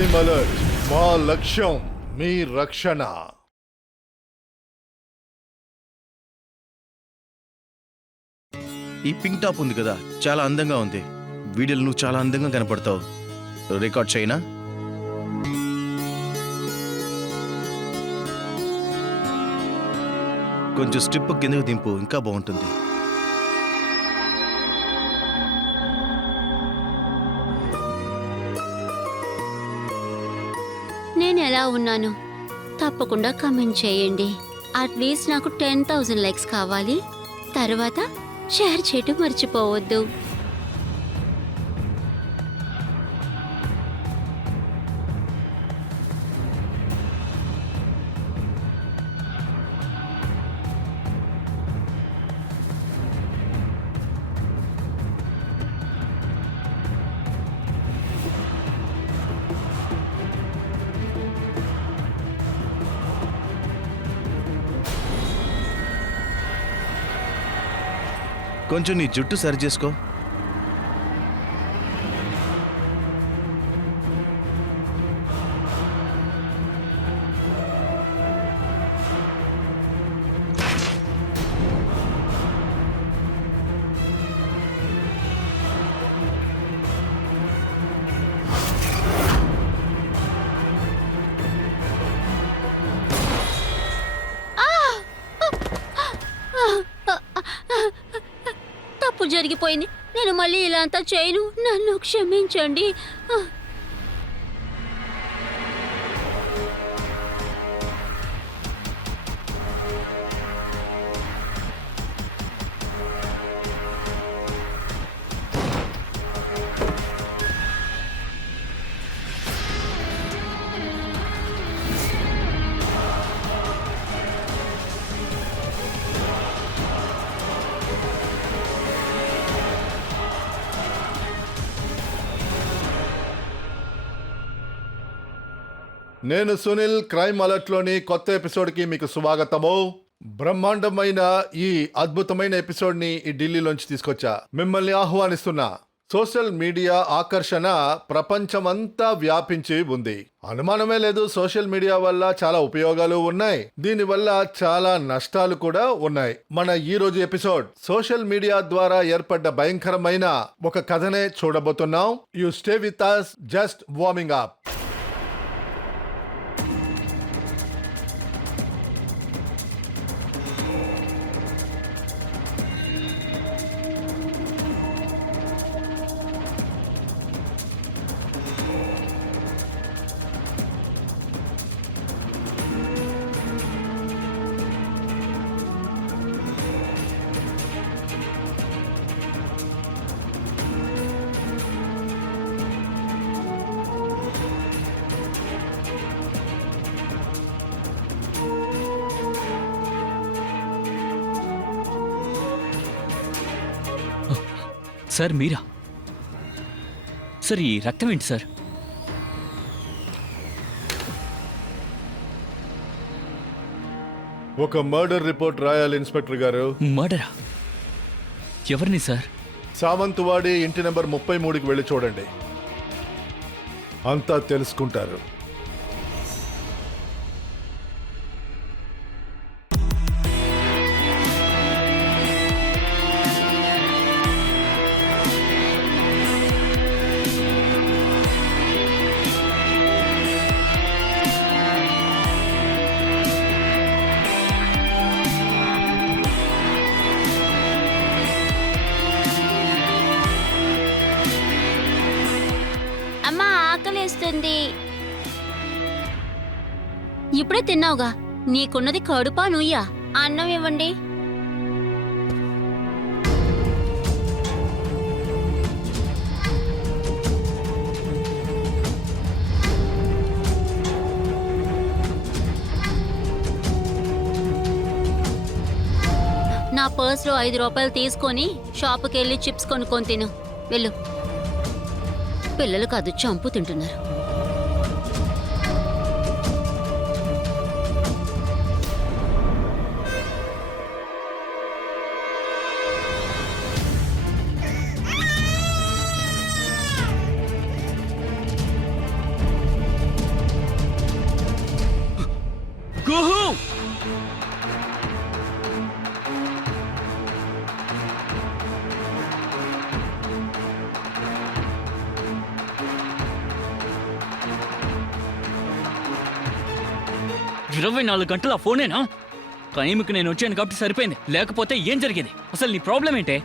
Crime alert, మా లక్ష్యం మీ రక్షణ. ఈ పింక్ టాప్ ఉంది కదా, చాలా అందంగా ఉంది. వీడియోలో నువ్వు చాలా అందంగా కనపడతావు. రికార్డ్ చేయనా? కొంచెం స్ట్రిప్ కిందకు దింపు, ఇంకా బాగుంటుంది. నేను ఎలా ఉన్నాను తప్పకుండా కమెంట్ చేయండి. అట్లీస్ట్ నాకు 10,000 లైక్స్ కావాలి. తర్వాత షేర్ చేయటం మర్చిపోవద్దు. కొంచెం నీ జుట్టు సరి చేసుకో. తప్పు జరిగిపోయింది. నేను మళ్ళీ ఇలా అంతా చేయను. నన్ను క్షమించండి. నేను సునీల్, క్రైమ్ అలర్ట్ లోని కొత్త ఎపిసోడ్ కి మీకు స్వాగతము. బ్రహ్మాండమైన ఈ అద్భుతమైన ఎపిసోడ్ ని ఈ ఢిల్లీలోంచి తీసుకొచ్చా. మిమ్మల్ని ఆహ్వానిస్తున్నా. సోషల్ మీడియా ఆకర్షణ ప్రపంచమంతా వ్యాపించి ఉంది. అనుమానమే లేదు, సోషల్ మీడియా వల్ల చాలా ఉపయోగాలు ఉన్నాయి, దీనివల్ల చాలా నష్టాలు కూడా ఉన్నాయి. మన ఈ రోజు ఎపిసోడ్ సోషల్ మీడియా ద్వారా ఏర్పడ్డ భయంకరమైన ఒక కథనే చూడబోతున్నాం. You stay with us, just warming up. Sir Meera? Sir ఈ రక్తం ఏంటి సార్? ఒక మర్డర్ రిపోర్ట్ రాయాలి ఇన్స్పెక్టర్ గారు. మర్డరా? ఎవరిని సార్? సామంతువాడి ఇంటి నెంబర్ 33కి వెళ్ళి చూడండి, అంతా తెలుసుకుంటారు. అమ్మా, ఆకలేస్తుంది. ఇప్పుడే తిన్నావుగా, నీకున్నది కడుపా నుయ్యా? అన్నం ఇవ్వండి. నా పర్స్లో 5 రూపాయలు తీసుకొని షాపుకి వెళ్ళి చిప్స్ కొనుక్కొని తిను. వెళ్ళు. పిల్లలు కాదు, చంపు తింటున్నారు. 24 గంటల ఆ ఫోనేనా? టైంకి నేను వచ్చాను కాబట్టి సరిపోయింది, లేకపోతే ఏం జరిగేది? అసలు నీ ప్రాబ్లం ఏంటే?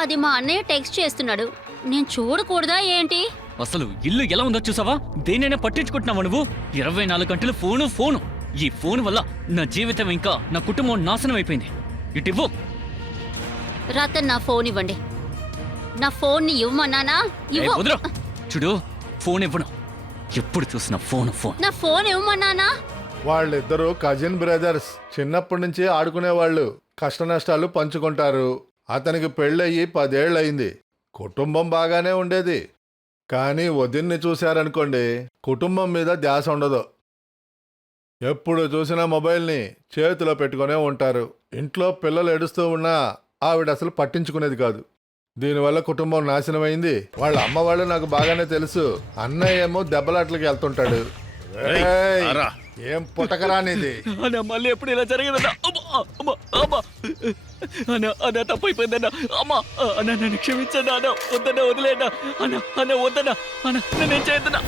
అది మా అన్నయ్య టెక్స్ట్ చేస్తున్నాడు, నేను చూడకూడదా ఏంటి? అసలు ఇల్లు ఎలా ఉందో చూసావా? దేనైనా పట్టించుకుంటున్నావా నువ్వు? 24 గంటలు ఫోను. ఈ ఫోన్ వల్ల నా జీవితం ఇంకా నా కుటుంబం నాశనం అయిపోయింది. ఇటివ్వు. రతన్, నా ఫోన్ ఇవ్వండి. నా ఫోన్ని ఇవ్వమన్నానా? ఇవ్వు. వదరు. చూడు, ఫోన్ ఇవ్వను. ఎప్పుడు చూసినా ఫోన్. నా ఫోన్ ఇవ్వమన్నానా? వాళ్ళిద్దరూ కజిన్ బ్రదర్స్, చిన్నప్పటి నుంచి ఆడుకునేవాళ్ళు, కష్ట నష్టాలు పంచుకుంటారు. అతనికి పెళ్ళయి 10 ఏళ్ళయింది. కుటుంబం బాగానే ఉండేది. కానీ వదిన్ని చూశారనుకోండి, కుటుంబం మీద ధ్యాస ఉండదు. ఎప్పుడు చూసినా మొబైల్ని చేతిలో పెట్టుకునే ఉంటారు. ఇంట్లో పిల్లలు ఏడుస్తూ ఉన్నా ఆవిడ అసలు పట్టించుకునేది కాదు. దీనివల్ల కుటుంబం నాశనమైంది. వాళ్ళ అమ్మ వాళ్ళు నాకు బాగానే తెలుసు. అన్నయ్య ఏమో దెబ్బలాట్లకి వెళ్తుంటాడు. ఏయ్, అరా. ఏం పుటకరానిది. అన్న మళ్ళీ ఎప్పుడు ఇలా జరిగిందన్నా? అన్న తప్పైపోయిందన్నా. అమ్మా అన్న, నన్ను క్షమించండి అన్న. వద్దన్నా, వదిలేనా అన్న వద్దన్నా అన్న, నేను చేయొద్దన్నా.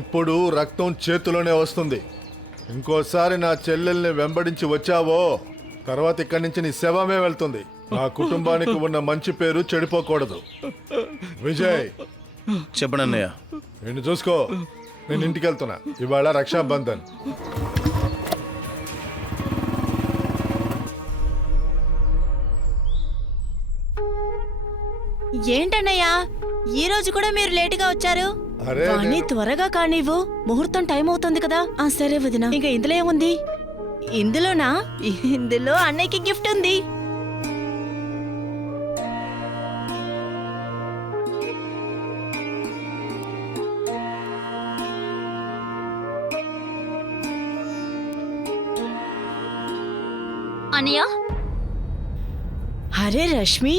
ఇప్పుడు రక్తం చేతిలోనే వస్తుంది. ఇంకోసారి నా చెల్లెల్ని వెంబడించి వచ్చావో తర్వాత ఇక్కడి నుంచి నీ శవమే వెళ్తుంది. నా కుటుంబానికి ఉన్న మంచి పేరు చెడిపోకూడదు. విజయ్, చెప్పనన్నయ్య. నిన్ను చూసుకో. నేను ఇంటికి వెళ్తున్నా. ఇవాళ రక్షాబంధన్. ఏంటన్నయ్యా, ఈ రోజు కూడా మీరు లేటుగా వచ్చారు? అరే, కానీ త్వరగా కానివ్వు, ముహూర్తం టైం అవుతుంది కదా. సరే వదినా, ఇంకా ఇందులో ఏముంది? ఇందులోనా? ఇందులో అన్నయ్యకి గిఫ్ట్ ఉంది. అన్నయ్య, అరే రష్మి,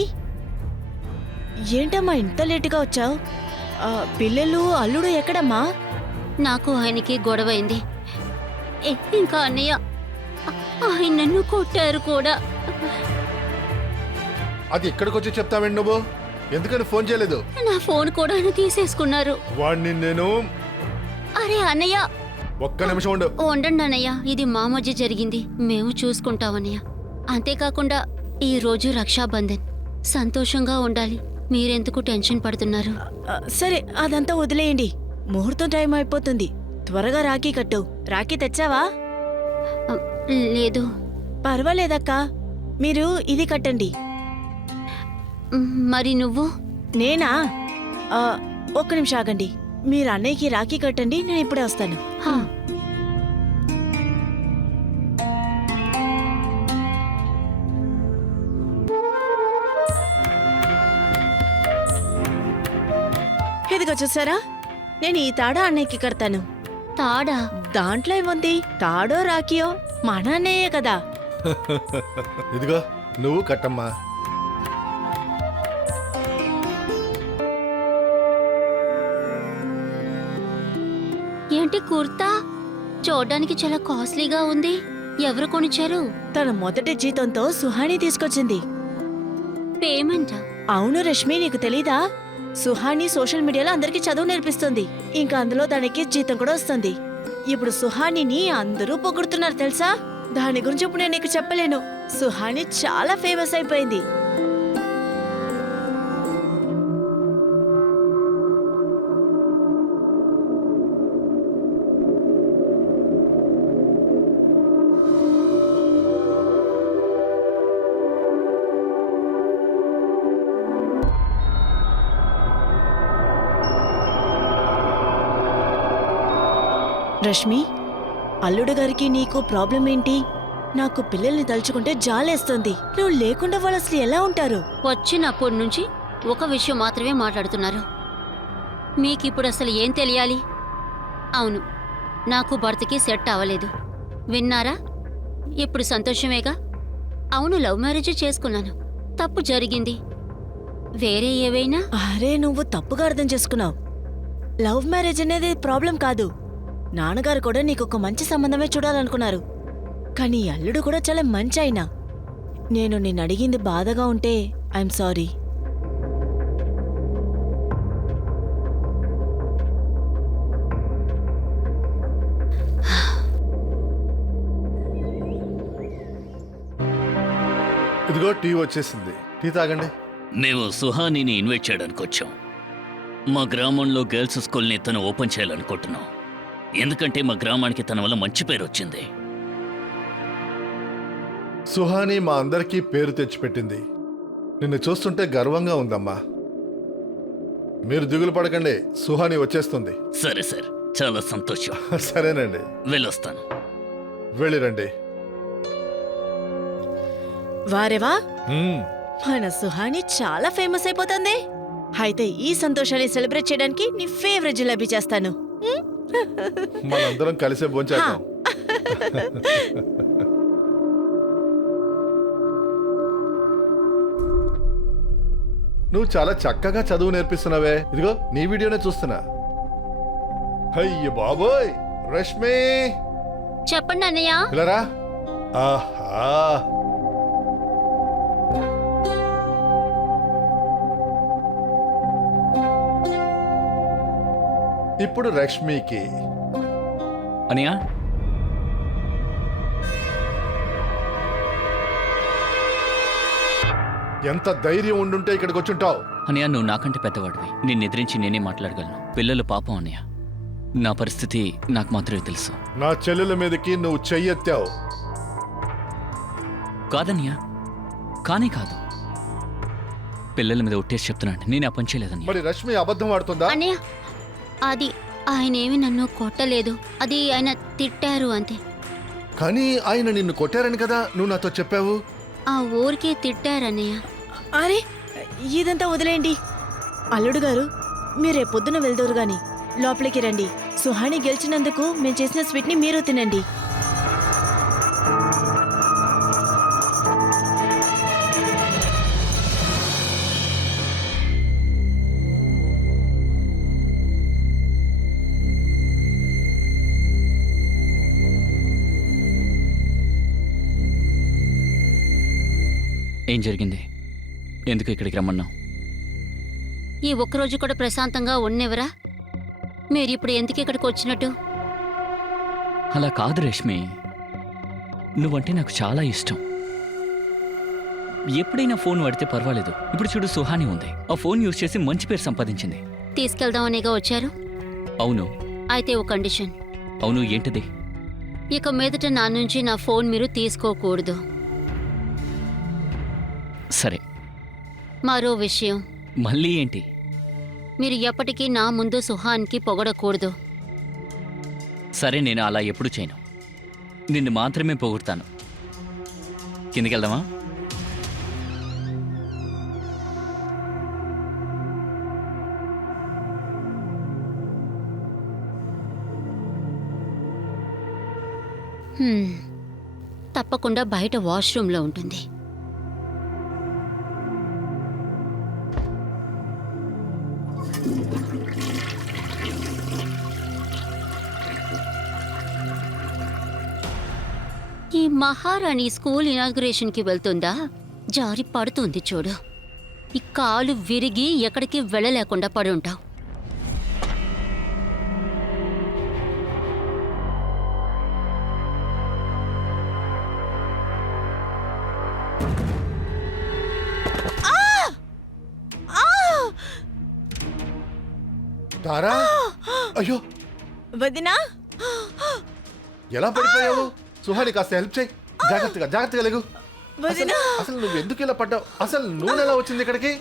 ఏంటమ్మా ఇంత లేటుగా వచ్చావు? పిల్లలు, అల్లుడు ఎక్కడమ్మా? నాకు ఆయనకి గొడవైంది. ఇంకా అన్నయ్య, ఆయన నన్ను కొట్టారు కూడా. అది ఇక్కడికి వచ్చి చెప్తావేంటి నువ్వు? ఎందుకని ఫోన్ చేయలేదు? నా ఫోన్ కూడా ఆయన తీసేసుకున్నారు. వాడిని నేను... అరే అన్నయ్య, ఒక్క నిమిషం ఉండు. ఉండండి అన్నయ్య, ఇది మా మధ్య జరిగింది, మేము చూసుకుంటాం అన్నయ్య. అంతేకాకుండా ఈ రోజు రక్షాబంధన్, సంతోషంగా ఉండాలి. మీరెందుకు టెన్షన్ పడుతున్నారు? సరే, అదంతా వదిలేయండి. ముహూర్తం టైం అయిపోతుంది. త్వరగా రాఖీ కట్టు. రాఖీ తెచ్చావా? లేదు. పర్వాలేదక్కా, మీరు ఇది కట్టండి. మరి నువ్వు? నేనా? ఒక్క నిమిషం ఆగండి. మీరు అన్నయ్యకి రాఖీ కట్టండి, నేను ఇప్పుడే వస్తాను. హా. ఇదిగో చూసారా, నేను ఈ తాడా అన్నయ్యకి కడతాను. తాడా? దాంట్లో ఏముంది? తాడో రాఖీయో మన అన్నయ్యే కదా. ఇదిగో, నువ్వు కట్టమ్మా. ఏంటి కుర్తా? చూడ్డానికి చాలా కాస్ట్లీగా ఉంది. ఎవరు కొనిచ్చారు? తన మొదటి జీతంతో సుహాని తీసుకొచ్చింది. పేమెంట్? అవును రష్మి, నీకు తెలీదా? సుహాని సోషల్ మీడియాలో అందరికీ చదువు నేర్పిస్తుంది. ఇంకా అందులో దానికి జీతం కూడా వస్తుంది. ఇప్పుడు సుహానిని అందరూ పొగుడుతున్నారు తెలుసా? దాని గురించి ఇప్పుడు నేను నీకు చెప్పలేను. సుహాని చాలా ఫేమస్ అయిపోయింది. రష్మి, అల్లుడు గారికి నీకు ప్రాబ్లం ఏంటి? నాకు పిల్లల్ని తలుచుకుంటే జాలేస్తుంది. నువ్వు లేకుండా వాళ్ళు అసలు ఎలా ఉంటారు? వచ్చినప్పటి నుంచి ఒక విషయం మాత్రమే మాట్లాడుతున్నారు. మీకిప్పుడు అసలు ఏం తెలియాలి? అవును, నాకు భర్తకి సెట్ అవ్వలేదు. విన్నారా? ఇప్పుడు సంతోషమేగా? అవును, లవ్ మ్యారేజ్ చేసుకున్నాను. తప్పు జరిగింది. వేరే ఏవైనా? అరే, నువ్వు తప్పుగా అర్థం చేసుకున్నావు. లవ్ మ్యారేజ్ అనేది ప్రాబ్లం కాదు. నాన్నగారు కూడా నీకు ఒక మంచి సంబంధమే చూడాలనుకున్నారు. కానీ అల్లుడు కూడా చాలా మంచి అయినా. నేను నిన్ను అడిగింది బాధగా ఉంటే ఐఎమ్ సారీ. ఇదిగో టీ వచ్చేసింది, టీ తాగండి. మేము సుహానీని ఇన్వైట్ చేయడానికి వచ్చాం. మా గ్రామంలో గర్ల్స్ స్కూల్ని తను ఓపెన్ చేయాలనుకుంటున్నాం. ఎందుకంటే మా గ్రామానికి తన వల్ల మంచి పేరు వచ్చింది. సుహాని మా అందరికీ పేరు తెచ్చిపెట్టింది. నిన్ను చూస్తుంటే గర్వంగా ఉందమ్మా. మీరు దిగులు పడకండి, సుహాని వచ్చేస్తుంది. సరే సార్, చాలా సంతోషం. సరేనండి, వెళ్ళొస్తాను. వెళ్ళిరండి. వారేవా, మ్మ్. మన సుహాని చాలా ఫేమస్ అయిపోతుంది. అయితే ఈ సంతోషాన్ని సెలబ్రేట్ చేయడానికి నీ ఫేవరెట్ జిలేబీ చేస్తాను. మనందరం కలిసే భోంచేద్దాం. నువ్వు చాలా చక్కగా చదువు నేర్పిస్తున్నావే. ఇదిగో నీ వీడియోనే చూస్తున్నా. అయ్య బాబోయ్, రష్మి చెప్పండి అన్నయ్య. ఇలారా. ఆహా, ఇప్పుడు రష్మికి అనియా, ఎంత ధైర్యం ఉండుంటే ఇక్కడికి వచ్చుంటావు. అనియా, నువ్వు నాకంటే పెద్దవాడివి. నిన్ను ఎదిరించి నేనే మాట్లాడగలను. పిల్లలు పాపం అనియా. నా పరిస్థితి నాకు మాత్రమే తెలుసు. నా చెల్లెల మీదకి నువ్వు చెయ్యెత్తావు. కాదనియా, కానీ కాదు. పిల్లల మీద ఒట్టేసి చెప్తున్నాను, నేను ఆ పని చేయలేదనియా. మరి రష్మి అబద్ధం ఆడుతుందా? అన్నయ్య, అది ఆయనేమి నన్ను కొట్టలేదు. అది ఆయన తిట్టారు అంతే. కానీ ఆయన నిన్ను కొట్టారని కదా నువ్వు నాతో చెప్పావు. ఆ ఊరికే తిట్టారన్నయ్య. అరే, ఇదంతా వదిలేయండి. అల్లుడు గారు, మీరే పొద్దున వెళ్దోరు గాని లోపలికి రండి. సుహాని గెలిచినందుకు మేము చేసిన స్వీట్ ని మీరు తినండి. ఏం జరిగింది? ఎందుకు ఇక్కడికి రమ్మన్నావు? ఈ ఒక్కరోజు కూడా ప్రశాంతంగా ఉన్నెవరా? మీరిప్పుడు ఎందుకు ఇక్కడికి వచ్చినట్టు? అలా కాదు రేష్మి, నువ్వంటే నాకు చాలా ఇష్టం. ఎప్పుడైనా ఫోన్ వాడితే పర్వాలేదు. ఇప్పుడు చూడు, సుహాని ఉంది. ఆ ఫోన్ యూజ్ చేసి మంచి పేరు సంపాదించింది. తీసుకెళ్దామనేగా వచ్చారు. అవును. అయితే ఓ కండిషన్. అవును, ఏంటిది? ఇక మీదట నా నుంచి నా ఫోన్ మీరు తీసుకోకూడదు. సరే. మరో విషయం, మళ్ళీ ఏంటి? మీరు ఎప్పటికీ నా ముందు సుహాన్కి పొగడకూడదు. సరే, నేను అలా ఎప్పుడు చేయను. నిన్ను మాత్రమే పొగుడతాను. కిందకెళ్దామా? తప్పకుండా బయట వాష్రూమ్లో ఉంటుంది. ఈ మహారాణి స్కూల్ ఇనాగ్రేషన్కి వెళ్తుందా? జారి పడుతుంది చూడు. ఈ కాలు విరిగి ఎక్కడికి వెళ్ళలేకుండా పడి ఉంటావు. తారా, అయ్యో వదినా, ఎలా పడిపోయావు? సుహాని కాస్త హెల్ప్ చేయి. జాగ్రత్తగా జాగ్రత్తగా లేగు. వదినా. అసలు నువ్వు ఎందుకు ఇలా పడ్డావు? అసలు నూనె ఎలా వచ్చింది ఇక్కడికి?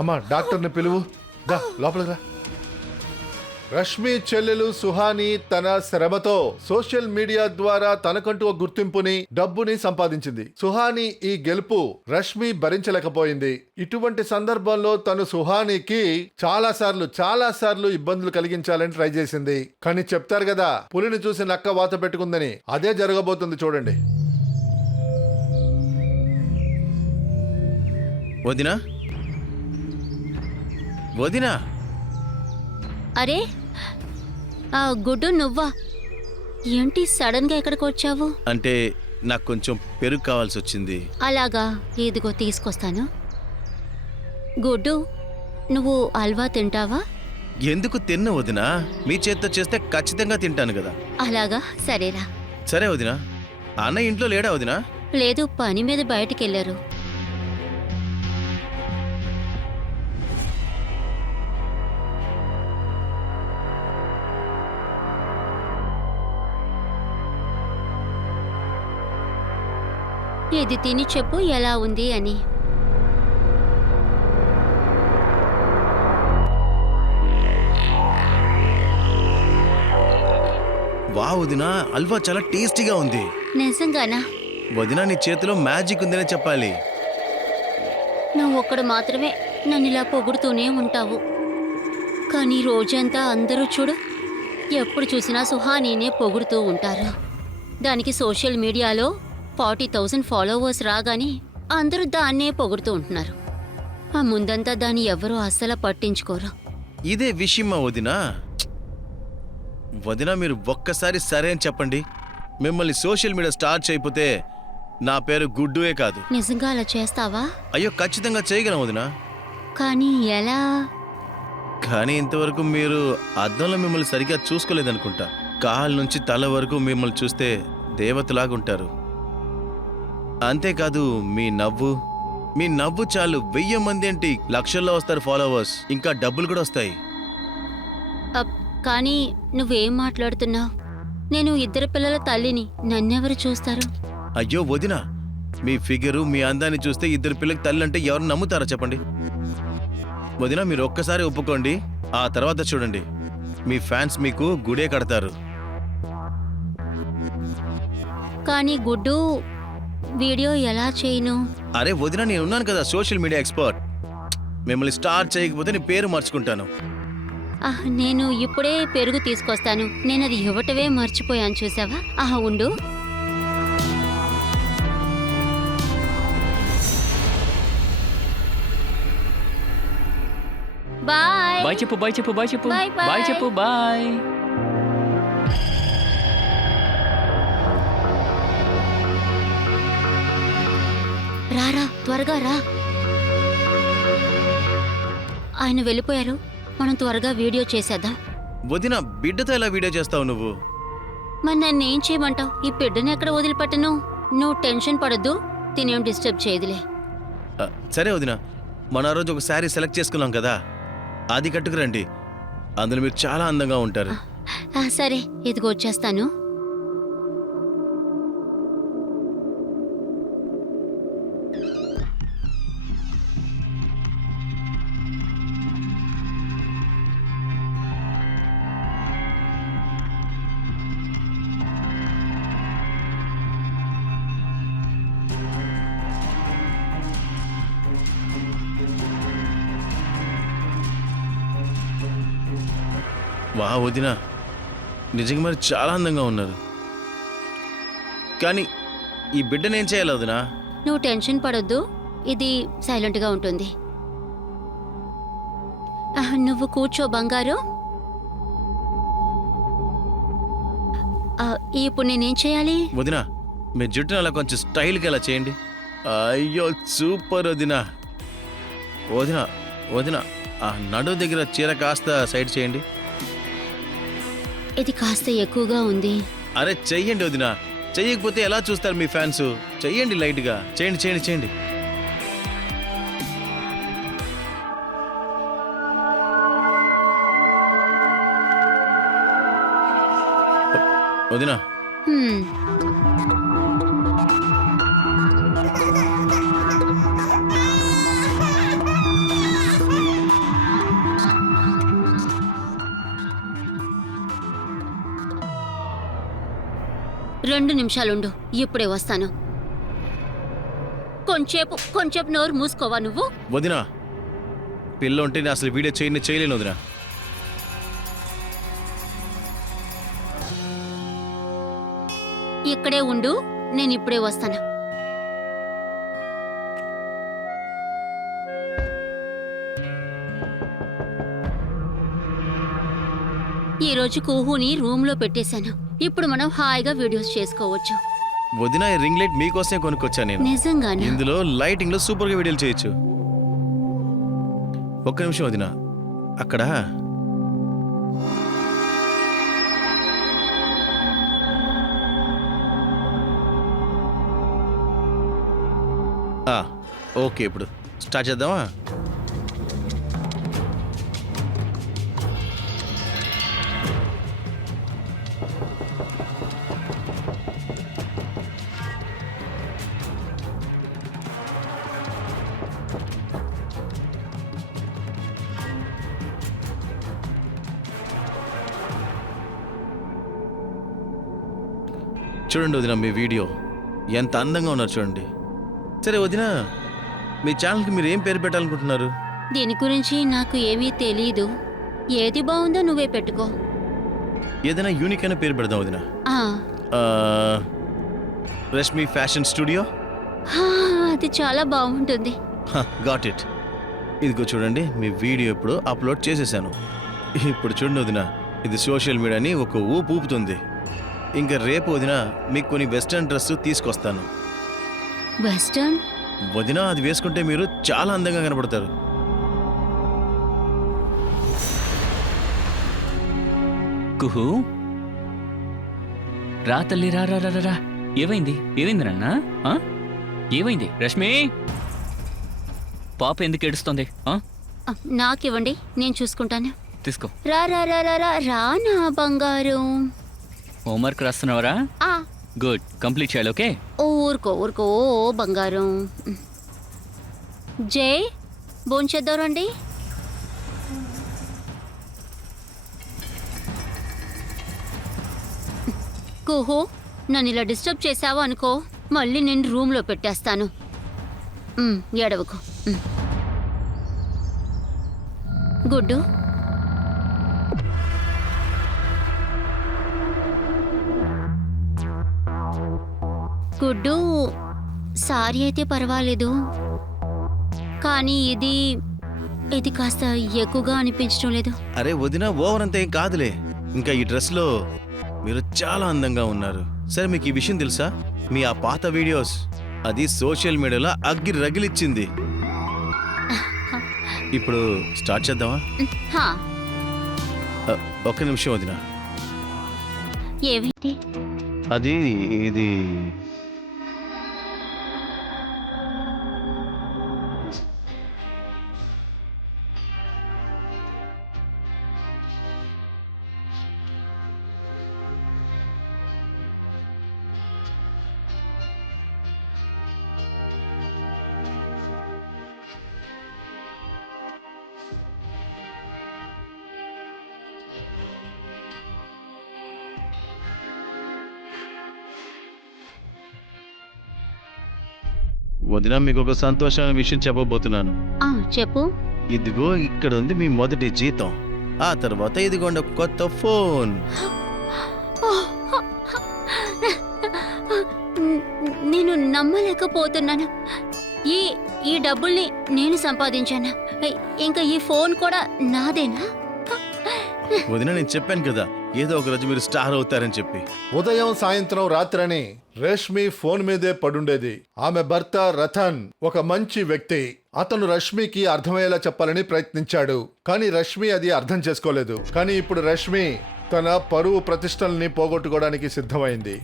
అమ్మా, డాక్టర్ని పిలువు. దా లోపలికి రా. రష్మి చెల్లెలు సుహాని తన శ్రమతో సోషల్ మీడియా ద్వారా తనకంటూ ఒక గుర్తింపుని, డబ్బుని సంపాదించింది. సుహాని ఈ గెలుపు రష్మి భరించలేకపోయింది. ఇటువంటి సందర్భంలో తను సుహానికి చాలా సార్లు ఇబ్బందులు కలిగించాలని ట్రై చేసింది. కానీ చెప్తారు కదా, పులిని చూసి నక్క వాత పెట్టుకుందని. అదే జరగబోతుంది చూడండి. వదినా, వదినా. అరే, ఆ గుడ్డు నువ్వా? ఏంటి సడన్గా ఎక్కడికి వచ్చావు? అంటే నాకు కొంచెం పెరుగు కావాల్సి వచ్చింది. అలాగా, ఇదిగో తీసుకొస్తాను. గుడ్డు, నువ్వు హల్వా తింటావా? ఎందుకు తిన్న వదినా? మీ చేత్తో చేస్తే ఖచ్చితంగా తింటాను కదా. అలాగా, సరేరా. సరే వదినా. అన్న ఇంట్లో లేడా వదినా? లేదు, పని మీద బయటికెళ్లారు. ఇది తిని చెప్పు ఎలా ఉంది అని. వా వదినా, హల్వా చాలా టేస్టీగా ఉంది. నిజంగానా? వదినా, నీ చేతిలో మ్యాజిక్ ఉందనే చెప్పాలి. నువ్వు ఒక్కడు మాత్రమే నన్ను ఇలా పొగుడుతూనే ఉంటావు. కానీ రోజంతా అందరూ చూడు, ఎప్పుడు చూసినా సుహానీనే పొగుడుతూ ఉంటారు. దానికి సోషల్ మీడియాలో 40,000 ఫాలోవర్స్ రాగానే అందరూ దాన్నే పొగుడుతూ ఉంటున్నారు. ఆ ముందంతా దాన్ని ఎవరూ అస్సలు పట్టించుకోరు. ఇదే విషయమా వదినా? వదినా, మీరు ఒక్కసారి సరే అని చెప్పండి. మిమ్మల్ని సోషల్ మీడియా స్టార్ట్ చేయకపోతే నా పేరు గుడ్డువే కాదు. నిజంగా అలా చేస్తావా? అయ్యో, ఖచ్చితంగా చేయగలం వదినా. కానీ ఎలా? కానీ ఇంతవరకు మీరు అద్దంలో మిమ్మల్ని సరిగ్గా చూసుకోలేదనుకుంటా. కాళ్ళ నుంచి తల వరకు మిమ్మల్ని చూస్తే దేవతలాగుంటారు. అంతేకాదు, మీ నవ్వు చాలు 1000 మంది ఏంటి, లక్షల్లో వస్తారు ఫాలోవర్స్. ఇంకా డబ్బులు కూడా వస్తాయి. కానీ నువ్వేం మాట్లాడుతున్నావు? నేను 2 పిల్లల తల్లిని, నన్నెవరు చూస్తారు? అయ్యో వదినా, మీ ఫిగరు, మీ అందాన్ని చూస్తే 2 పిల్లకి తల్లి అంటే ఎవరు నమ్ముతారా చెప్పండి? వదినా, మీరు ఒక్కసారి ఒప్పుకోండి, ఆ తర్వాత చూడండి, మీ ఫ్యాన్స్ మీకు గుడే కడతారు. కానీ గుడ్డు, వీడియో ఎలా చేయను? అరే వదినా, నేను ఉన్నాను కదా, సోషల్ మీడియా ఎక్స్పర్ట్. మిమ్మల్ని స్టార్ట్ చేయకపోతే నీ పేరు మార్చుకుంటాను. నేను ఇప్పుడే పెరుగు తీసుకొస్తాను. నేను అది ఇవ్వటమే మర్చిపోయాను, చూసావా? ఉండు. బాయ్. బాయ్ చెప్పు, బాయ్ చెప్పు, బాయ్ చెప్పు, బాయ్, బాయ్. బాయ్ చెప్పు, బాయ్. రారా, త్వరగా రా. ఆయన వెళ్ళిపోయారు, మనం త్వరగా వీడియో చేసేద్దాం. వదినా, బిడ్డతో ఎలా వీడియో చేస్తావు నువ్వు? మరి నన్ను ఏం చేయమంటావు? ఈ బిడ్డను ఎక్కడ వదిలిపెట్టను? నువ్వు టెన్షన్ పడద్దు, తినేం డిస్టర్బ్ చేయదులే. సరే వదినా, మన రోజు ఒక శారీ సెలెక్ట్ చేసుకున్నాం కదా, అది కట్టుకురండి. అందులో మీరు చాలా అందంగా ఉంటారు. సరే, ఇదిగో వచ్చేస్తాను. వా వదినా, నిజంగా మరి చాలా అందంగా ఉన్నారు. కానీ ఈ బిడ్డనేం చేయాలి వదినా? నువ్వు టెన్షన్ పడొద్దు, ఇది సైలెంట్గా ఉంటుంది. నువ్వు కూర్చో బంగారు. ఇప్పుడు నేనేం చేయాలి? వదినా, మీ జుట్టును అలా కొంచెం స్టైల్గా అలా చేయండి. అయ్యో సూపర్ వదినా. వదినా వదినా, ఆ నడు దగ్గర చీర కాస్త సైడ్ చేయండి. ఇది కాస్త ఎక్కువగా ఉంది. అరే చెయ్యండి వదినా, చెయ్యకపోతే ఎలా చూస్తారు మీ ఫ్యాన్స్? చెయ్యండి, లైట్గా చేయండి, చేయండి, చేయండి. వదినా, హ్మ్. రెండు నిమిషాలుండు, ఇప్పుడే వస్తాను. కొంచెంసేపు నోరు మూసుకోవా నువ్వు? వదినా, పిల్ల ఉంటే నేను అసలు వీడియో చేయలేను వదినా. ఇక్కడే ఉండు, నేను ఇప్పుడే వస్తాను. ఈరోజు కుహుని రూమ్లో పెట్టేశాను. ఇప్పుడు మనం హాయిగా వీడియోస్ చేసుకోవచ్చు. వదినా, ఈ రింగ్ లైట్ మీకోసమే కొనుక్కొచ్చా నేను. నిజంగానా? ఇందులో లైటింగ్ లో సూపర్ గా వీడియోలు చేయొచ్చు. ఒక్క నిమిషం వదినా, అక్కడ ఓకే, ఇప్పుడు స్టార్ట్ చేద్దామా? చూడండి వదిన, మీ వీడియో ఎంత అందంగా ఉన్నారు చూడండి. సరే వదిన, మీ ఛానల్కి మీరు ఏం పేరు పెట్టాలనుకుంటున్నారు? దీని గురించి నాకు ఏమీ తెలీదు. ఏది బాగుందో నువ్వే పెట్టుకో. ఏదైనా యూనిక్ అయిన పేరు పెడదాం వదిన. ఆ, రష్మి ఫ్యాషన్ స్టూడియో. హా, అది చాలా బాగుంటుంది. Got it. ఇదిగో చూడండి, మీ వీడియో ఇప్పుడు అప్లోడ్ చేసేసాను. ఇప్పుడు చూడండి వదిన, ఇది సోషల్ మీడియాని ఒక ఊపు ఊపుతుంది. ఇంకా రేపు వదిన మీకు కొన్ని వెస్ట్రన్ డ్రెస్ తీసుకొస్తాను. వెస్టర్న్? వదిన, అది వేసుకుంటే మీరు చాలా అందంగా కనపడతారు. కుహు, రా తల్లి, రా రా రా రా. ఏమైంది? ఏమైంది నాన్న? ఆ? ఏమైంది? రష్మి, పాప ఎందుకు ఏడుస్తోంది? ఆ? ఆ, నాకివ్వండి, నేను చూసుకుంటాను. తీసుకో. రా రా రా రా రా రా నా బంగారం. హోంవర్క్ రాస్తున్నావరా? ఆ, గుడ్, కంప్లీట్ చేయాలి. ఓకే. ఊరుకో ఊరుకో ఓ బంగారం. జై, భోంచేద్దాం రండి. కుహు, నన్ను ఇలా డిస్టర్బ్ చేసావు అనుకో, మళ్ళీ నేను రూమ్లో పెట్టేస్తాను. ఏడవకు. గుడ్డు, గుడ్డు, సారీ అయితే పర్వాలేదు, కానీ ఇది కాస్త ఎక్కువగా అనిపించడం లేదు. అరే వదిన, ఓవర్ అంతా ఏం కాదులే. ఇంకా ఈ డ్రెస్లో మీరు చాలా అందంగా ఉన్నారు. సరే, మీకు ఈ విషయం తెలుసా? మీ ఆ పాత వీడియోస్ అది సోషల్ మీడియాలో అగ్గి రగిలిచ్చింది. ఇప్పుడు స్టార్ట్ చేద్దామా? హా, ఒక్క నిమిషం వదిన. ఏమిటి? అది ఇది వదిన, మీకు ఒక సంతోషమైన విషయం చెప్పబోతున్నాను. ఆ, చెప్పు. ఇదిగో ఇక్కడ ఉంది మీ మొదటి జీతం. ఆ తర్వాత ఇదిగోండి ఒక కొత్త ఫోన్. నేను నమ్మలేకపోతున్నాను. ఈ ఈ డబ్బుల్ని నేను సంపాదించాను. ఇంకా ఈ ఫోన్ కూడా నాదేనా? వదిన, నేను చెప్పాను కదా, ఏదో ఒక రోజు మీరు స్టార్ అవుతారని చెప్పి. ఉదయం సాయంత్రం రాత్రని రష్మి ఫోన్ మీదే పడుండేది. ఆమె భర్త రతన్ ఒక మంచి వ్యక్తి. అతను రష్మికి అర్థమయ్యేలా చెప్పాలని ప్రయత్నించాడు, కానీ రష్మి అది అర్థం చేసుకోలేదు. కానీ ఇప్పుడు రష్మి తన పరువు ప్రతిష్టల్ని పోగొట్టుకోవడానికి సిద్ధమైంది.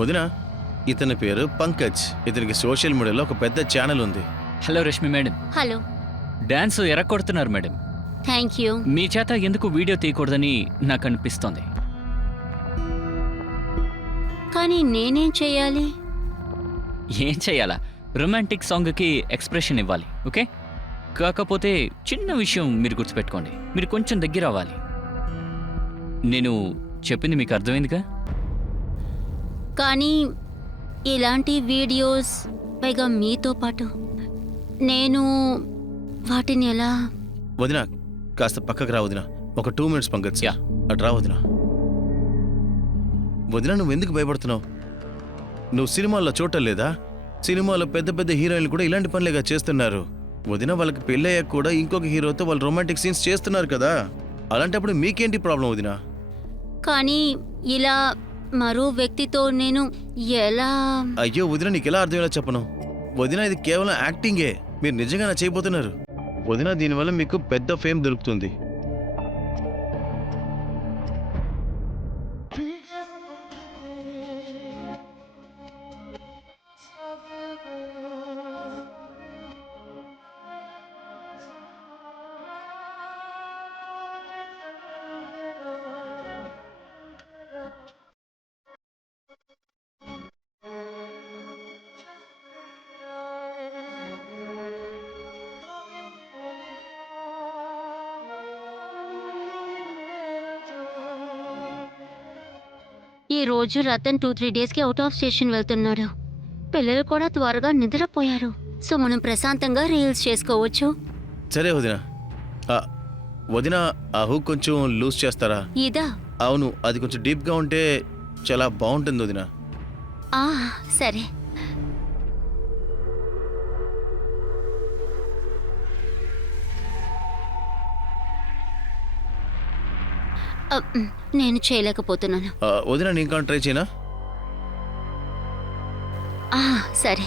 వదిన, ఇతని పేరు పంకజ్. ఇతనికి సోషల్ మీడియాలో ఒక పెద్ద ఛానల్ ఉంది. Hello Rashmi madam. Hello. Dance ఎరగొడుతున్నారు మేడం. Thank you. మీ చేత ఎందుకు వీడియో తీయకూడదని నాకు అనిపిస్తోంది. కానీ నేనేం చేయాలి? ఏం చేయాలా? రొమాంటిక్ సాంగ్కి ఎక్స్ప్రెషన్ ఇవ్వాలి. ఓకే, కాకపోతే చిన్న విషయం మీరు గుర్తుపెట్టుకోండి, మీరు కొంచెం దగ్గర అవ్వాలి. నేను చెప్పింది మీకు అర్థమైందిగా? కానీ ఇలాంటి వీడియోస్, పైగా మీతో పాటు, నేను వాటిని ఎలా? వదిన, కాస్త పక్కకు రా వదిన. ఒక 2 minutes పంకజ్. యా. అటు రా వదిన. వదిన, నువ్వు ఎందుకు భయపడుతున్నావు? నువ్వు సినిమాల్లో చూడటం లేదా? సినిమాలో పెద్ద పెద్ద హీరోయిన్లు కూడా ఇలాంటి పనులేగా చేస్తున్నారు. వదిన, వాళ్ళకి పెళ్ళయ్యాక కూడా ఇంకొక హీరోతో వాళ్ళు రొమాంటిక్ సీన్స్ చేస్తున్నారు కదా. అలాంటప్పుడు మీకేంటి ప్రాబ్లం వదిన? కానీ ఇలా మరో వ్యక్తితో నేను ఎలా? అయ్యో వదిన, నీకు ఎలా అర్థమయ్యేలా చెప్పను? వదిన, ఇది కేవలం యాక్టింగే. మీరు నిజంగా చేయబోతున్నారు. వదిన, దీనివల్ల మీకు పెద్ద ఫేమ్ దొరుకుతుంది. ఈ రోజు రతన్ 2-3 డేస్కి అవుట్ ఆఫ్ స్టేషన్ వెళ్తున్నాడు. పిల్లలు కూడా త్వరగా నిద్రపోయారు. సో మనం ప్రశాంతంగా రీల్స్ చేసుకోవచ్చు. సరే వదిన. ఆ, వదిన ఆ హుక్ కొంచెం లూజ్ చేస్తారా? ఇదా? అవును, అది కొంచెం డీప్గా ఉంటే చాలా బాగుంటుంది వదిన. ఆ, సరే. నేను చేయలేకపోతున్నాను. వదిన నేను ఇంకా ట్రై చేయనా? సరే.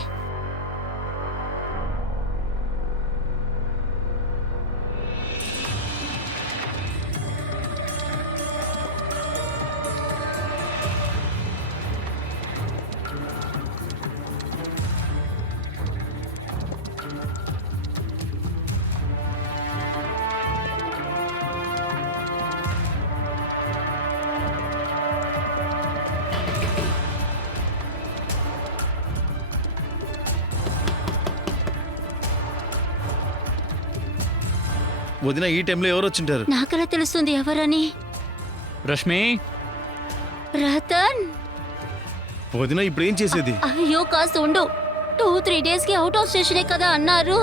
వదిన ఈ టైంలో ఎవరు వచ్చింటారు? నాకెలా తెలుస్తుంది ఎవరని? రష్మి, రతన్. వదిన ఇప్పుడు ఏం చేసేది? అయ్యో కాస్త ఉండు. 2-3 డేస్కి అవుట్ ఆఫ్ స్టేషనే కదా అన్నారు.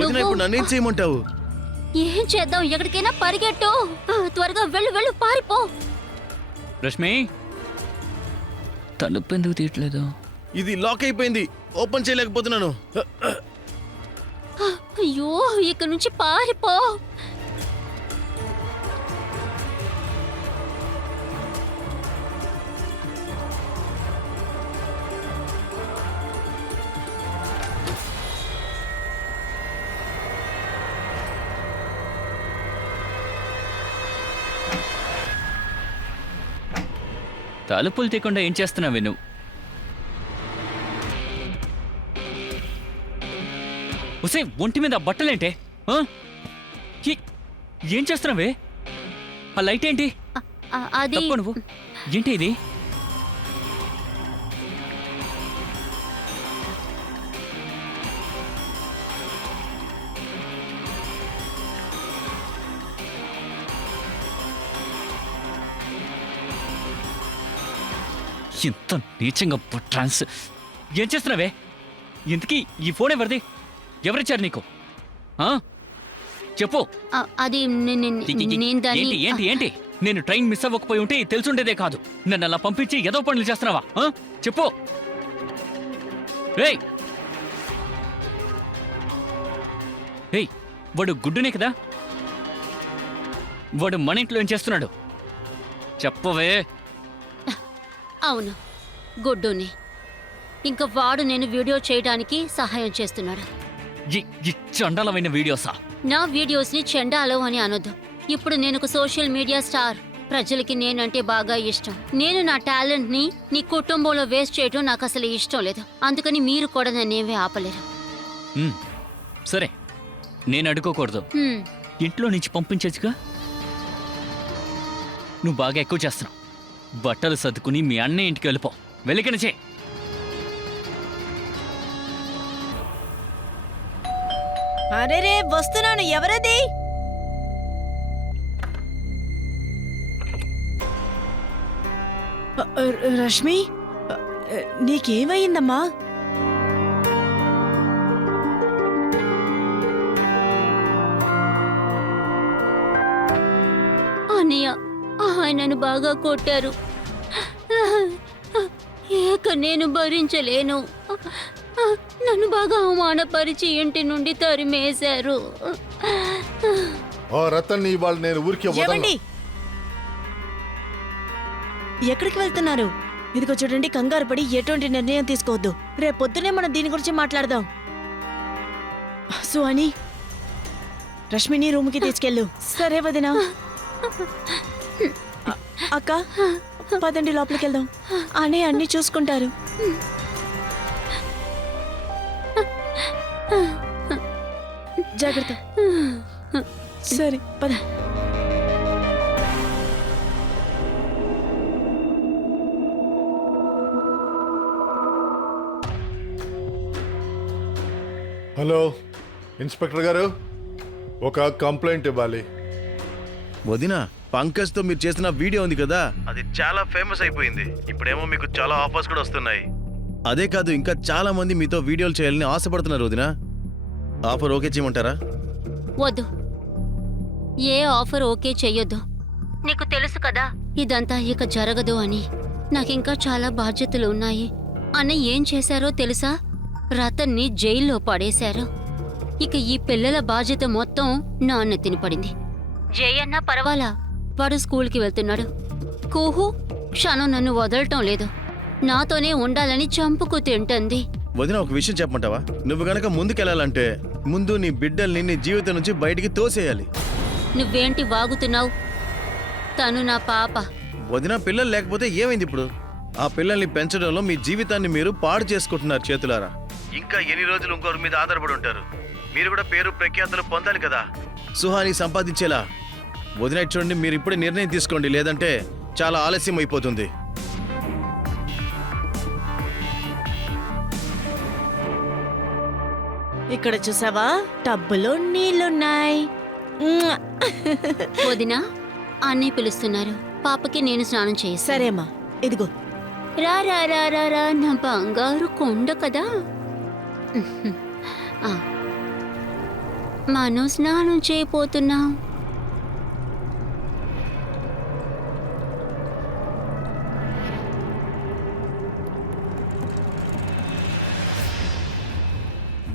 వదిన ఇప్పుడు నన్నేం చేయమంటావు? ఏం చేద్దాం? ఎక్కడికైనా పరిగెట్టు. త్వరగా వెళ్ళు వెళ్ళు, పారిపో. రష్మి, తలుపు ఎందుకు తీయట్లేదు? ఇది లాక్ అయిపోయింది, ఓపెన్ చేయలేకపోతున్నాను. అయ్యో, ఇక్కడ నుంచి పారిపో. తలుపులు తీయకుండా ఏం చేస్తున్నావే నువ్వు? ఉసే, ఒంటి మీద బట్టలేంటే? ఏం చేస్తున్నావే? ఆ లైట్ ఏంటి? అది తప్పు నువ్వు. ఏంటి ఇది? ఇంత నీచంగా ట్రాన్స్ ఏం చేస్తున్నావే? ఇంతకీ ఈ ఫోన్ ఎవరిది? ఎవరిచ్చారు నీకు? చెప్పు. అది నేను దాన్ని ఏంటి ఏంటి ఏంటి? నేను ట్రైన్ మిస్ అవ్వకపోయి ఉంటే తెలుసుండేదే కాదు. నన్ను అలా పంపించి ఏదో పనులు చేస్తున్నావా? చెప్పు. ఏయ్ ఏయ్, వాడు గుడ్డునే కదా? వాడు మన ఇంట్లో ఏం చేస్తున్నాడు? చెప్పవే. అవును, గుడ్డుని. ఇంకా వాడు నేను వీడియో చేయడానికి సహాయం చేస్తున్నాడు. ఈ చండాలమైన వీడియోసా? నా వీడియోస్ని చెండాలం అని అనొద్దు. ఇప్పుడు నేను ఒక సోషల్ మీడియా స్టార్. ప్రజలకి నేనంటే బాగా ఇష్టం. నేను నా టాలెంట్ని నీ కుటుంబంలో వేస్ట్ చేయడం నాకు అసలు ఇష్టం లేదు. అందుకని మీరు కూడా నన్నేమీ ఆపలేరు. సరే, నేను అడుకోకూడదు. ఇంట్లో నుంచి పంపించచ్చుగా. నువ్వు బాగా ఎక్కువ చేస్తున్నావు. బట్టలు సర్దుకుని మీ అన్నయ్య ఇంటికి వెళ్ళిపో. వెలికినచే. అరేరే, వస్తున్నాను. ఎవరది? రష్మి, నీకేమైందమ్మా? అన్నయ్య, ఆయనను బాగా కొట్టారు. ఏక నేను భరించలేను. నన్ను బాగా అవమానపరిచి ఇంటి నుండి తరిమేశారు. ఓ రతన్, ఇవాళ నేను ఊరికి ఏమండి, ఎక్కడికి వెళ్తున్నారు? ఇదిగో చూడండి, కంగారు పడి ఎటువంటి నిర్ణయం తీసుకోవద్దు. రేపొద్దునే మనం దీని గురించి మాట్లాడదాం. సుహాని, రష్మిని రూమ్కి తీసుకెళ్ళు. సరే వదినా. అక్క, పదండి లోపలికి వెళ్దాం. అనే అన్ని చూసుకుంటారు. జాగ్రత్త. సరే పద. హలో ఇన్స్పెక్టర్ గారు, ఒక కంప్లైంట్ ఇవ్వాలి. వదినా పంకజ్తో మీరు చేసిన వీడియో ఉంది కదా, అది చాలా ఫేమస్ అయిపోయింది. ఇప్పుడేమో మీకు చాలా ఆఫర్స్ కూడా వస్తున్నాయి. అదే కాదు, ఇంకా చాలా మంది మీతో వీడియోలు చేయాలని ఆశపడుతున్నారు వదినా. ఆఫర్ ఓకే చేయమంటారా? వద్దు, ఏ ఆఫర్ ఓకే చెయ్యొద్దు. నీకు తెలుసు కదా ఇదంతా ఇక జరగదు అని. నాకింకా చాలా బాధ్యతలు ఉన్నాయి. అన్నయ్య ఏం చేశారో తెలుసా? రతన్ని జైల్లో పడేశారు. ఇక ఈ పిల్లల బాధ్యత మొత్తం నా అన్న తినిపడింది. జయన్న పర్వాలా, వాడు స్కూల్కి వెళ్తున్నాడు. కూహు క్షణం నన్ను వదలటం లేదు. నాతోనే ఉండాలని చంపుకు తింటుంది. వదిన, ఒక విషయం చెప్పమంటావా? నువ్వు గనక ముందుకెళ్ళాలంటే ముందు నీ బిడ్డల్ని నీ జీవితం నుంచి బయటికి తోసేయాలి. నువ్వేంటి వాగుతున్నావు? తను నా పాప. వదిన, పిల్లలు లేకపోతే ఏమైంది ఇప్పుడు? ఆ పిల్లల్ని పెంచడంలో మీ జీవితాన్ని మీరు పాడు చేసుకుంటున్నారు చేతులారా. ఇంకా ఎన్ని రోజులు ఇంకొకరి మీద ఆధారపడి ఉంటారు? మీరు కూడా పేరు ప్రఖ్యాతలు పొందాలి కదా, సుహాని సంపాదించేలా. వదిన, చూడండి, మీరు ఇప్పుడే నిర్ణయం తీసుకోండి, లేదంటే చాలా ఆలస్యం అయిపోతుంది. ఇక్కడ చూసావా, టబ్బులో నీళ్లున్నాయి. మ్మ్. వదినా, అన్నయ్య పిలుస్తున్నారు. పాపకి నేను స్నానం చేసి. సరేమ్మా, ఇదిగో. రా రా రా రా రా, నా బంగారు కొండ కదా. ఆ, మనం స్నానం చేయబోతున్నాం.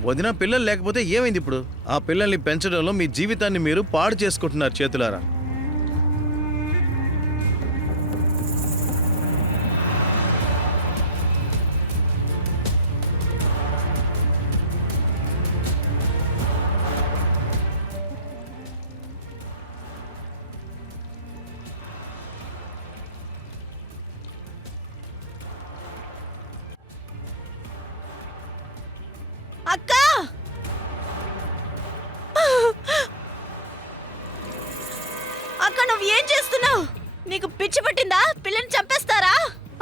వదిన, పిల్లలు లేకపోతే ఏమైంది ఇప్పుడు? ఆ పిల్లల్ని పెంచడంలో మీ జీవితాన్ని మీరు పాడు చేసుకుంటున్నారు చేతులారా. అక్క, అక్క, నువ్వు ఏం చేస్తున్నావు? నీకు పిచ్చి పట్టిందా? పిల్లని చంపేస్తారా?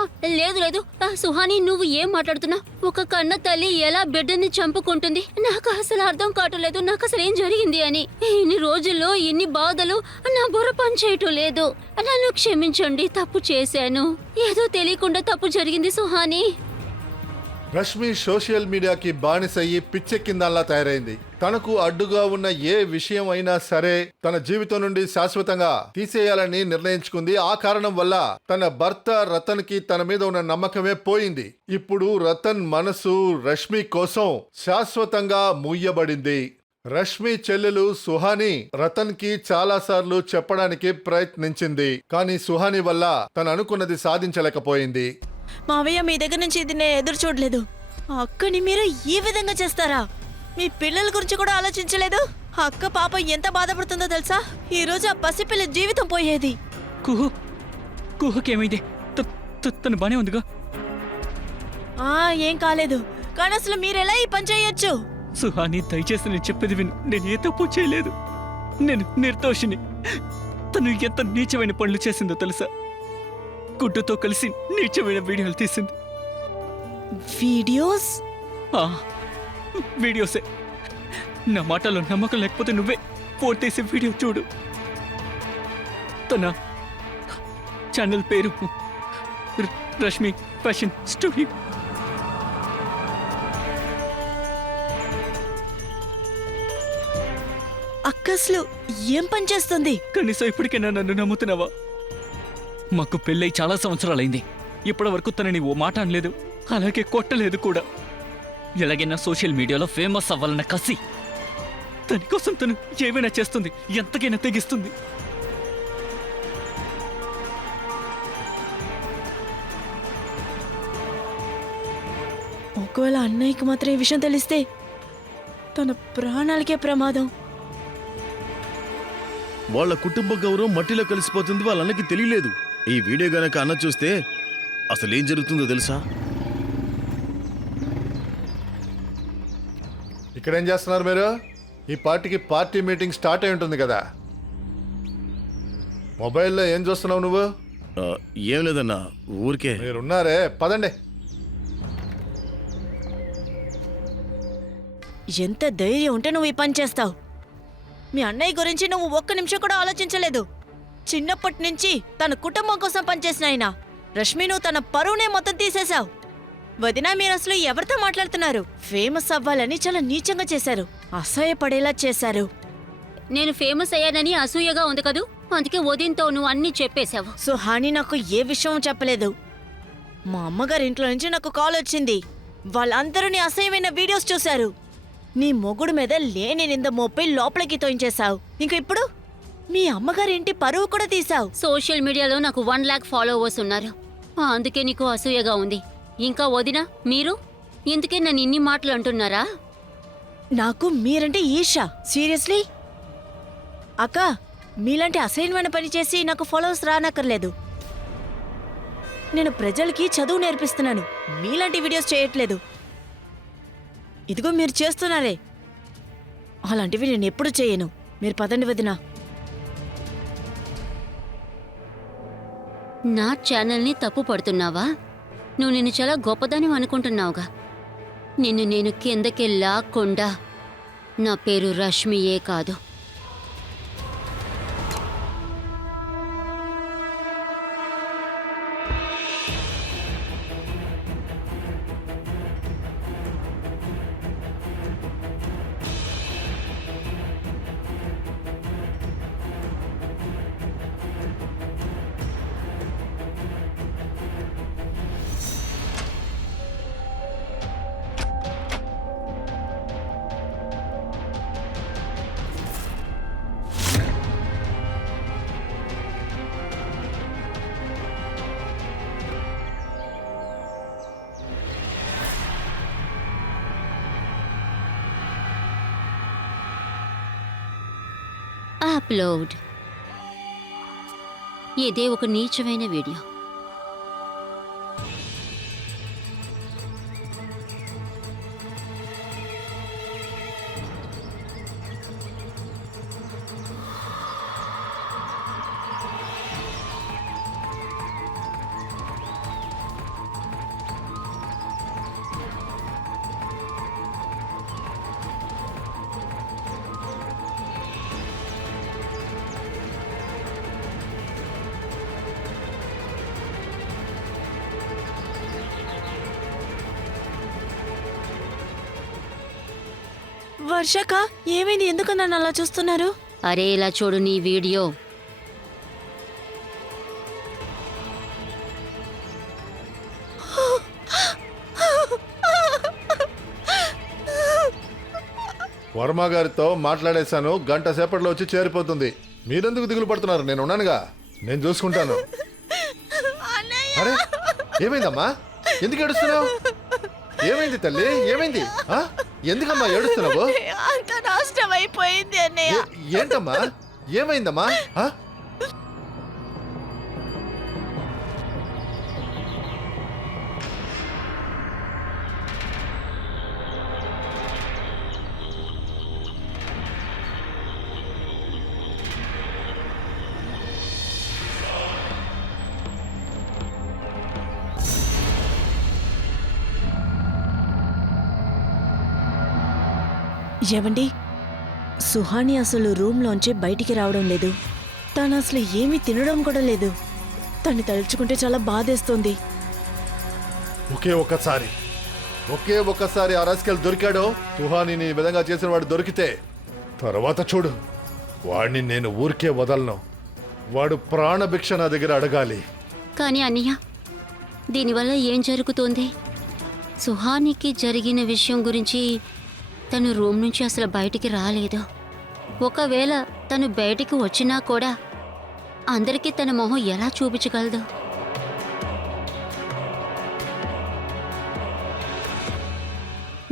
ఆ, లేదు లేదు. సుహాని, నువ్వు ఏం మాట్లాడుతున్నావు? ఒక కన్న తల్లి ఎలా బిడ్డని చంపుకుంటుంది? నాకు అసలు అర్థం కావట్లేదు. నాకు అసలు ఏం జరిగింది అని. ఇన్ని రోజుల్లో ఇన్ని బాధలు నా బుర్ర పనిచేయటం లేదు. నన్ను క్షమించండి, తప్పు చేశాను. ఏదో తెలియకుండా తప్పు జరిగింది సుహాని. రష్మి సోషల్ మీడియాకి బానిసయ్యి పిచ్చెక్కిందల్లా తయారైంది. తనకు అడ్డుగా ఉన్న ఏ విషయం అయినా సరే తన జీవితం నుండి శాశ్వతంగా తీసేయాలని నిర్ణయించుకుంది. ఆ కారణం వల్ల తన భర్త రతన్ కి తన మీద ఉన్న నమ్మకమే పోయింది. ఇప్పుడు రతన్ మనసు రష్మి కోసం శాశ్వతంగా మూయబడింది. రష్మి చెల్లెలు సుహాని రతన్ కి చాలా సార్లు చెప్పడానికి ప్రయత్నించింది, కానీ సుహాని వల్ల తను అనుకున్నది సాధించలేకపోయింది. మావయ్య, మీ దగ్గర నుంచి ఇది నేను ఎదురు చూడలేదు. అక్కని మీరు ఈ విధంగా చేస్తారా? మీ పిల్లల గురించి కూడా ఆలోచించలేదు. అక్క పాప ఎంత బాధపడుతుందో తెలుసా? ఈ రోజు ఆ పసిపిల్ల జీవితం పోయేది. కుహుకేమైంది? తను బానే ఉందిగా. ఏం కాలేదు, కానీ అసలు మీరెలా ఈ పని చేయొచ్చు? సుహాని, దయచేసి నేను చెప్పేది విను. నేను ఏ తప్పు చేయలేదు. నేను నిర్దోషిని. తను ఎంత నీచమైన పనులు చేసిందో తెలుసా? గుడ్డుతో కలిసి నీచమైన వీడియోలు తీసింది. వీడియోస్? వీడియోసే. నా మాటలో నమ్మకం లేకపోతే నువ్వే ఫోన్ తీసి వీడియో చూడు. తన ఛానల్ పేరు రష్మి ఫ్యాషన్ స్టూడియో. అక్క అసలు ఏం పని చేస్తుంది? కనీసం ఇప్పటికైనా నన్ను నమ్ముతున్నావా? మాకు పెళ్ళై చాలా సంవత్సరాలైంది. ఇప్పటి వరకు తనని ఓ మాట అనలేదు, అలాగే కొట్టలేదు కూడా. ఎలాగైనా సోషల్ మీడియాలో ఫేమస్ అవ్వాలన్న కసి. దానికోసం తను ఏమైనా చేస్తుంది, ఎంతకైనా తెగిస్తుంది. ఒకవేళ అన్నయ్యకి మాత్రం ఈ విషయం తెలిస్తే తన ప్రాణాలకే ప్రమాదం. వాళ్ళ కుటుంబ గౌరవం మట్టిలో కలిసిపోతుంది, వాళ్ళన్నకి తెలియలేదు. ఈ వీడియో గనక అన్న చూస్తే అసలు ఏం జరుగుతుందో తెలుసా? ఇక్కడేం చేస్తున్నారు మీరు? ఈ పార్టీకి పార్టీ మీటింగ్ స్టార్ట్ అయి ఉంటుంది కదా. మొబైల్లో ఏం చూస్తున్నావు నువ్వు? ఏం లేదన్నా, ఊరికే. మీరున్నారే, పదండి. ఎంత ధైర్యం ఉంటే నువ్వు ఈ పని చేస్తావు? మీ అన్నయ్య గురించి నువ్వు ఒక్క నిమిషం కూడా ఆలోచించలేదు. చిన్నప్పటి నుంచి తన కుటుంబం కోసం పనిచేసిన ఆయన. రష్మి, నువ్వు తన పరువునే మొత్తం తీసేశావు. వదినా, మీరు అసలు ఎవరితో మాట్లాడుతున్నారు? ఫేమస్ అవ్వాలని చాలా నీచంగా చేశారు, అసహ్యపడేలా చేశారు. నేను ఫేమస్ అయ్యానని అసూయగా ఉంది కదూ, అందుకే వదిన్తో నువ్వు అన్నీ చెప్పేశావు. సుహాని నాకు ఏ విషయం చెప్పలేదు. మా అమ్మగారి ఇంట్లో నుంచి నాకు కాల్ వచ్చింది. వాళ్ళందరూ నీ అసహ్యమైన వీడియోస్ చూశారు. నీ మొగుడు మీద లేని నింద మోపి లోపలికి తోయించేశావు. ఇంక ఇప్పుడు మీ అమ్మగారి ఇంటి పరువు కూడా తీశావు. సోషల్ మీడియాలో నాకు 1 lakh ఫాలోవర్స్ ఉన్నారు, అందుకే నీకు అసూయగా ఉంది. ఇంకా వదినా, మీరు ఇందుకే నన్ను ఇన్ని మాటలు అంటున్నారా? నాకు మీరంటే ఈర్ష. సీరియస్లీ అక్క, మీలాంటి అసహ్యమైన పని చేసి నాకు ఫాలోవర్స్ రానక్కర్లేదు. నేను ప్రజలకి చదువు నేర్పిస్తున్నాను, మీలాంటి వీడియోస్ చేయట్లేదు. ఇదిగో మీరు చేస్తున్నారే, అలాంటివి నేను ఎప్పుడు చేయను. మీరు పదండి వదినా. నా ఛానల్ని తప్పు పడుతున్నావా? నువ్వు నిన్ను చాలా గొప్పదని అనుకుంటున్నావుగా. నిన్ను నేను కిందకి లాక్కుండా నా పేరు రష్మియే కాదు. అప్లోడ్. ఇదే ఒక నీచమైన వీడియో. వర్షక, ఏమైంది? ఎందుకు నన్ను అలా చూస్తున్నారు? అరే ఇలా చూడు నీ వీడియో. వర్మ గారితో మాట్లాడేశాను, గంట సేపట్లో వచ్చి చేరిపోతుంది. మీరెందుకు దిగులు పడుతున్నారు? నేను ఉన్నానుగా, నేను చూసుకుంటాను. అరే ఏమైందమ్మా? ఎందుకు ఏడుస్తున్నావు? ఏమైంది తల్లి? ఏమైంది? ఎందుకమ్మా ఏడుస్తున్నావు? అంత నష్టం అయిపోయింది అన్నయ్య. ఏంటమ్మా? ఏమైందమ్మా? ఏవండి, సుహాని అసలు రూమ్లోంచి బయటికి రావడం లేదు. తను అసలు ఏమీ తినడం కూడా లేదు. తను తలుచుకుంటే చాలా బాధేస్తుంది. ఒకే ఒక్కసారి ఆ రాస్కెల్ దొరికాడో, సుహానిని ఈ విధంగా చేసిన వాడు దొరికితే తర్వాత చూడు, వాడిని నేను ఊరికే వదలను. వాడు ప్రాణభిక్ష నా దగ్గర అడగాలి. కానీ అన్నయ్య, దీనివల్ల ఏం జరుగుతోంది? సుహానికి జరిగిన విషయం గురించి తను రూమ్ నుంచి అసలు బయటికి రాలేదు. ఒకవేళ తను బయటికి వచ్చినా కూడా అందరికీ తన మొహం ఎలా చూపించగలదు?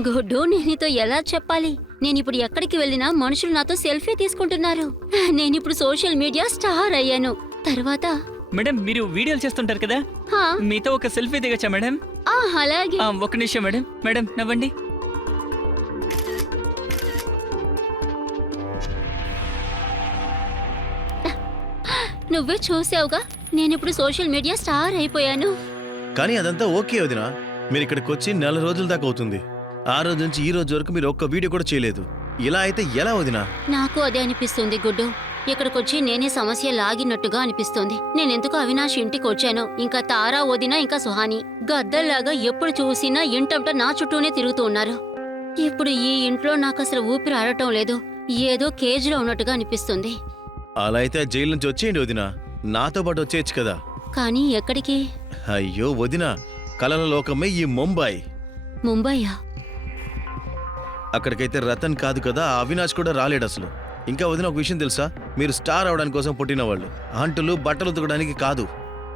గుడ్డు, నేనితో ఎలా చెప్పాలి? నేనిప్పుడు ఎక్కడికి వెళ్ళినా మనుషులు నాతో సెల్ఫీ తీసుకుంటున్నారు. నేనిప్పుడు సోషల్ మీడియా స్టార్ అయ్యాను. తర్వాత మేడం, మీరు వీడియోలు చేస్తుంటారు కదా, హా, మీతో ఒక సెల్ఫీ దిగచ్చా మేడం? అలాగే. ఒక నిమిషం మేడం. మేడం నవ్వండి. నువ్వే చూసావుగా, నేనిప్పుడు సోషల్ మీడియా స్టార్ అయిపోయాను. కానీ అదంతా ఓకే వదినా. మీరు ఇక్కడికి వచ్చి 4 రోజుల దాకా అవుతుంది. ఆ రోజు నుంచి ఈ రోజు వరకు మీరు ఒక్క వీడియో కూడా చేయలేదు. ఇలా అయితే ఎలా వదినా? నాకు అదే అనిపిస్తుంది గుడ్డు. ఇక్కడికొచ్చి నేనే సమస్య లాగినట్టుగా అనిపిస్తోంది. నేనెందుకు అవినాష్ ఇంటికి వచ్చానో, ఇంకా తారా, వదిన, ఇంకా సుహాని గద్దల్లాగా ఎప్పుడు చూసినా ఇంటంట నా చుట్టూనే తిరుగుతూ ఉన్నారు. ఇప్పుడు ఈ ఇంట్లో నాకు అసలు ఊపిరి ఆడటం లేదు. ఏదో కేజ్లో ఉన్నట్టుగా అనిపిస్తుంది. అలా అయితే జైలు నుంచి వచ్చేయండి వదిన, నాతో పాటు వచ్చేయచ్చు కదా. కానీ ఎక్కడికి? అయ్యో వదిన, కలల లోకమే ఈ ముంబై. ముంబయ్యా? అక్కడికైతే రతన్ కాదు కదా, ఆ అవినాష్ కూడా రాలేడు అసలు. ఇంకా వదిన, ఒక విషయం తెలుసా? మీరు స్టార్ అవడానికి కోసం పుట్టిన వాళ్ళు, అంటులు బట్టలు ఉతకడానికి కాదు.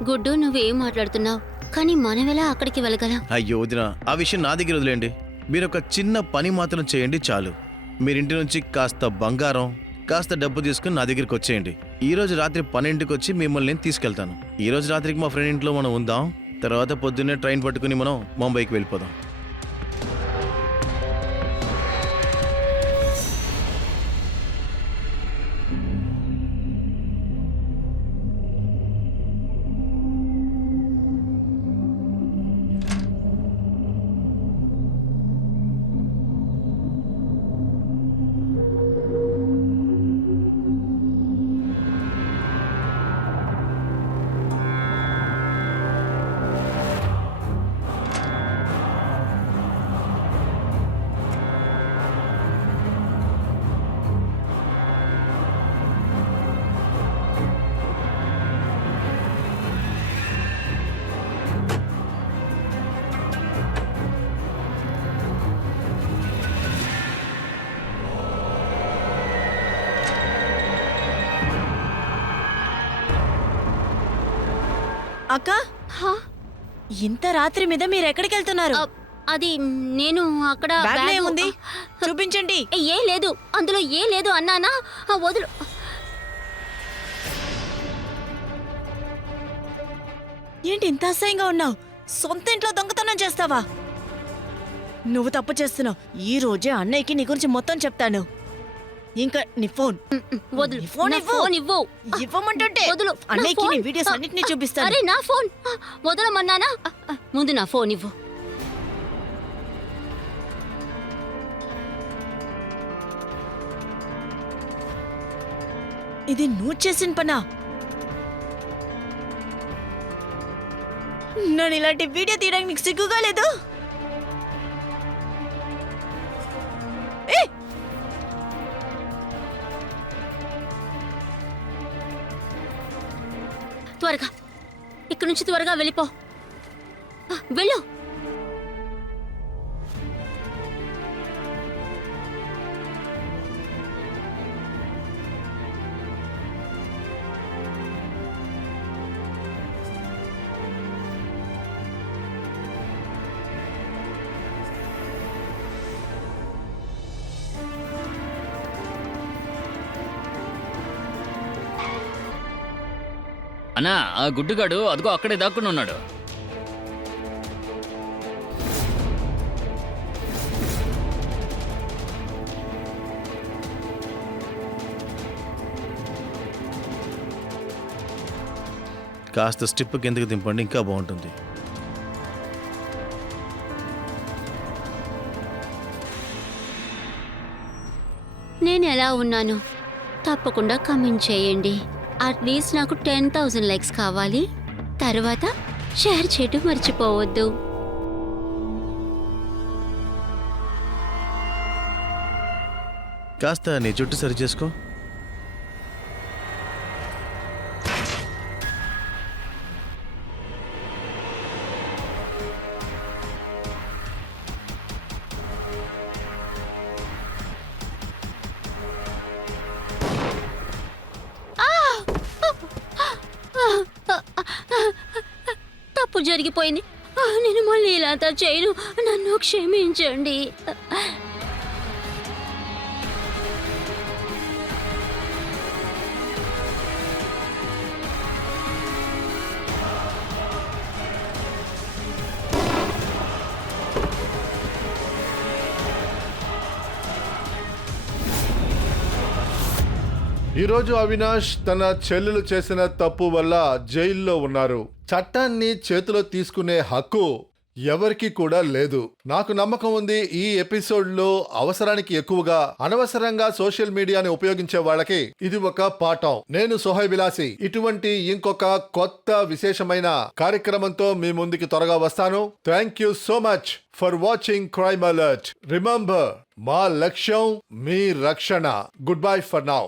గుడ్డు, నువ్వేం మాట్లాడుతున్నావు? కానీ మనమెలా అక్కడికి వెళ్ళగలం? అయ్యో వదిన, ఆ విషయం నా దగ్గర వదిలేండి. మీరు ఒక చిన్న పని మాత్రం చేయండి చాలు. మీరింటి నుంచి కాస్త బంగారం, కాస్త డబ్బు తీసుకుని నా దగ్గరికి వచ్చేయండి. ఈ రోజు రాత్రి 12కి వచ్చి మిమ్మల్ని నేను తీసుకెళ్తాను. ఈ రోజు రాత్రికి మా ఫ్రెండ్ ఇంట్లో మనం ఉందాం, తర్వాత పొద్దున్నే ట్రైన్ పట్టుకుని మనం ముంబైకి వెళ్ళిపోదాం. అక్క, హా? ఇంత రాత్రి మీద మీరు ఎక్కడికి వెళ్తున్నారు? అది నేను అక్కడ బ్యాగ్లో బ్యాగు- ఏముంది? చూపించండి. ఏం లేదు, అందులో ఏం లేదు అన్నానా? వదులు. ఏంటి ఇంత అసహ్యంగా ఉన్నావు? సొంత ఇంట్లో దొంగతనం చేస్తావా? నువ్వు తప్పు చేస్తున్నావు. ఈ రోజే అన్నయ్యకి నీ గురించి మొత్తం చెప్తాను. ఇంకా నీ ఫోన్ వదులు. నీ ఫోన్ నా ఇవ్వు. ఫోన్ ఇవ్వు. ఇవ్వమంటుంటే వదులు. నా అన్నయ్యకి నీ ఫోన్. వీడియోస్ అన్నిటినీ చూపిస్తాను. అరే నా ఫోన్ వదలమన్నానా? ముందు నా ఫోన్ ఇవ్వు. ఇది నువ్వు చేసిన పనా? నన్ను ఇలాంటి వీడియో తీయడానికి నీకు సిగ్గుగా లేదు? త్వరగా ఇక్కడి నుంచి త్వరగా వెళ్ళిపో. వెళ్ళు. అన్నా, ఆ గుడ్డుగాడు అదిగో అక్కడే దాక్కుని ఉన్నాడు. కాస్త స్టిప్ కిందకి దింపండి, ఇంకా బాగుంటుంది. నేను ఎలా ఉన్నాను? తప్పకుండా కమెంట్ చేయండి. అట్లీస్ట్ నాకు 10,000 లైక్స్ కావాలి. తర్వాత షేర్ చేయడం మర్చిపోవద్దు. కాస్త నీ జుట్టు సరి చేసుకో. తప్పు జరిగిపోయింది. నేను మళ్ళీ ఇలా అంతా చేయను. నన్ను క్షమించండి. ఈరోజు అవినాష్ తన చెల్లెలు చేసిన తప్పు వల్ల జైల్లో ఉన్నారు. చట్టాన్ని చేతిలో తీసుకునే హక్కు ఎవరికి కూడా లేదు. నాకు నమ్మకం ఉంది ఈ ఎపిసోడ్ లో అవసరానికి ఎక్కువగా అనవసరంగా సోషల్ మీడియాని ఉపయోగించే వాళ్ళకి ఇది ఒక పాఠం. నేను సోహై విలాసి ఇటువంటి ఇంకొక కొత్త విశేషమైన కార్యక్రమంతో మీ ముందుకి త్వరగా వస్తాను. Thank you so much for watching crime alert. Remember, మా లక్ష్యం మీ రక్షణ. Good bye for now.